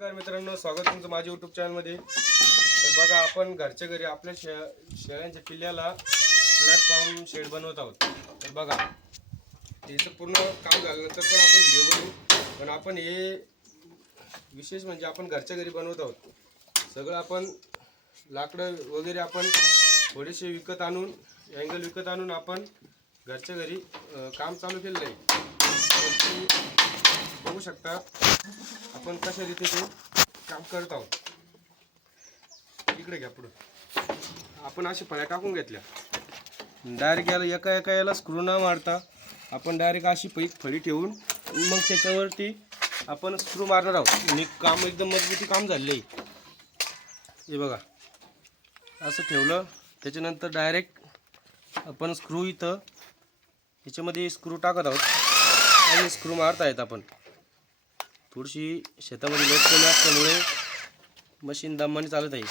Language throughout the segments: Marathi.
नमस्कार मित्रांनो स्वागत तुमचं माझ्या युट्यूब चॅनलमध्ये तर बघा आपण घरच्या घरी आपल्या शे शेळ्यांच्या पिल्ल्याला प्लॅटफॉर्म शेड बनवत आहोत. तर बघा त्याचं पूर्ण काम झाल्यानंतर पण आपण व्हिडिओ बनवू. पण आपण हे विशेष म्हणजे आपण घरच्या घरी बनवत आहोत. सगळं आपण लाकडं वगैरे आपण थोडेसे विकत आणून अँगल विकत आणून आपण घरच्या घरी काम चालू केलेलं आहे. तुम्ही बघू शकता आपण कशा रीती ते काम करत आहोत. इकडे घ्या पुढं. आपण अशा फळ्या टाकून घेतल्या. डायरेक्ट याला एका एका याला स्क्रू न मारता आपण डायरेक्ट अशी पैक फळी ठेवून मग त्याच्यावरती आपण स्क्रू मारणार आहोत. आणि काम एकदम मजबूती काम झालेलं आहे. हे बघा. असं ठेवलं. त्याच्यानंतर डायरेक्ट आपण स्क्रू इथं ह्याच्यामध्ये स्क्रू टाकत आहोत. आणि स्क्रू मारता येत आपण. थोडीशी शेतामध्ये लोक कमी असल्यामुळे मशीन दमाने चालत आहे.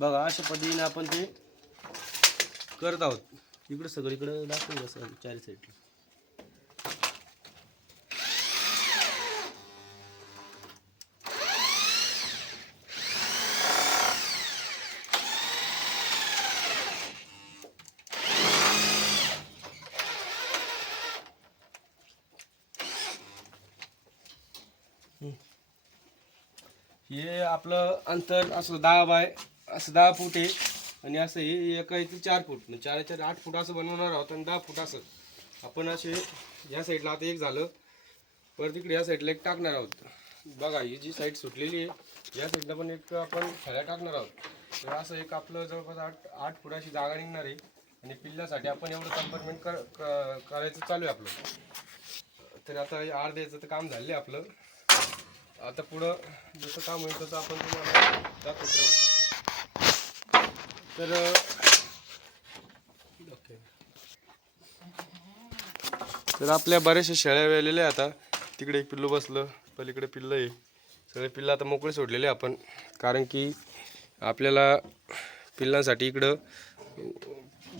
बघा अशा पद्धतीने आपण ते करत आहोत. इकडं सगळीकडं दाखवून असं चारी साईडला हे आपलं अंतर असं दहा बाय असं दहा फूट आहे आणि असं हे एका इथे चार फूट. म्हणजे चार चार आठ फूट असं बनवणार आहोत आणि दहा फूट असं. आपण असे ह्या साईडला आता एक झालं. परत इकडे या साईडला एक टाकणार आहोत. बघा ही जी साईड सुटलेली आहे या साईडला पण एक आपण फळ्या टाकणार आहोत. तर असं एक आपलं जवळपास आठ आठ फूट अशी जागा निघणार आहे. आणि पिल्ल्यासाठी आपण एवढं कंपार्टमेंट कर क- करायचं चालू आहे आपलं. तर आता हे आर द्यायचं तर काम झालं आहे आपलं. आता पुढं जसं काम होईल तसं आपण तुम्हाला दाखवत. राहू तर तर आपल्या बऱ्याचशा शेळ्या वेलेल्या आता. तिकडे एक पिल्लू बसलं पलीकडे पिल्लं आहे. सगळे पिल्लं आता मोकळे सोडलेले आपण. कारण की आपल्याला पिल्लांसाठी इकडं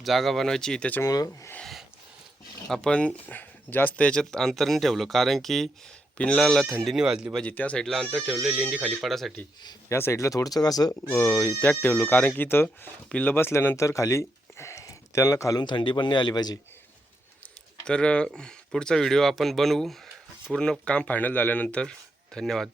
जागा बनवायची त्याच्यामुळं आपण जास्त याच्यात अंतर नाही ठेवलं. कारण की पिल्लाला थंडीने वाजली पाहिजे. त्या साईडला अंतर ठेवलं लेंडी खाली पडासाठी या साईडला थोडंसं कसं पॅक ठेवलं. कारण की इथं पिल्लं बसल्यानंतर खाली त्यांना खालून थंडी पण नाही आली पाहिजे. तर पुढचा व्हिडिओ आपण बनवू. पूर्ण काम फायनल झाल्यानंतर. धन्यवाद.